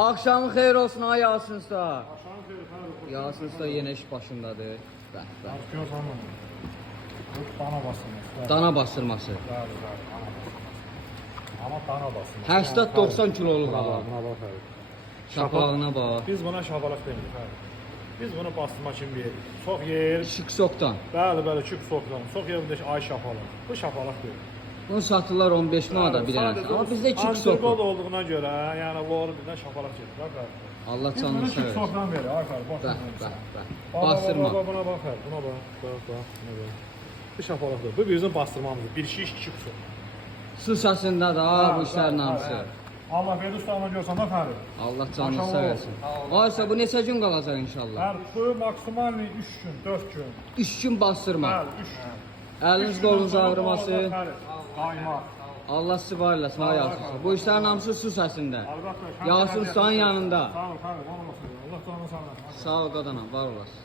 Akşamın xeyir olsun ay Yasin Usta. Aşağıdan xeyir, xeyir. Yasin Usta yenə iş başındadır. Bəh, bəh. Artıyor tamam. Dana basılması. Dana basırması. Bəli, bəli, dana basılması. Ama dana basılması. 80-90 kiloluq Buna ha. bax, buna bax. Xeyir. Şapalığına bax. Biz buna şapalaq demirik, xeyir. Biz bunu bastırma kimi veririk. Çox yer. Şık soktan. Bəli, bəli, küp sokdan. Çox yerində ay şapalaq. Bu şapalaq deyil. Bunu satırlar 15 manata bir dənə. Amma bizdə 2 Antrikot sok. olduğuna görə, yəni loru birdən şapalaq gedir. Bax, xeyir. Allah Biz bunu canını küp sevər. sokdan veririk, ay xeyir. Bəh, bəh, bəh. Bastırma. Bastırma. Buna bax, xeyir. Buna bax, bax, bax. Buna bax. Bu şapalaqdır. Bu bizim bastırmamızdır. Bir şiş, iki kutu. Su səsində də ha bu işlərin hamısı. Allah verdi ustama görsən bax həri. Allah canını Maşallah sevərsin. Aysa bu neçə gün qalacaq inşallah? Hər bu maksimalni 3 gün, 4 gün. 3 gün bastırma. Bəli, 3 gün. Əliniz qolunuz ağrımasın. Qaymaq. Allah sizi var eləsin ay Yasin Usta. Bu işlərin hamısı su səsində. Əlbəttə. Yasin Usta'nın yanında. Sağ ol, olmasın. Allah canını sağ olsun. Sağ ol qadanam, var olasın.